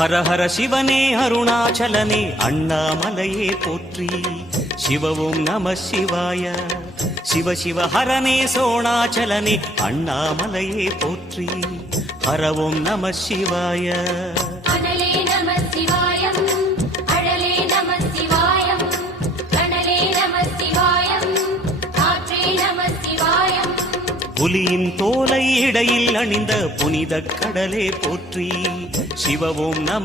ஹர ஹர சிவனே அருணாச்சலனே அண்ணாமலையே போற்றி. சிவவும் நம சிவாய. சிவ சிவ ஹரனே சோணாச்சலனே அண்ணாமலையே போற்றி. ஹரவும் நம சிவாய. அனலே நம சிவாயம், அழலே நம சிவாயம், கனலே நம சிவாயம், காற்றே நம சிவாயம். புலியின் தோலை இடையில் அணிந்த புனித கடலே போற்றி. சிவவும் நம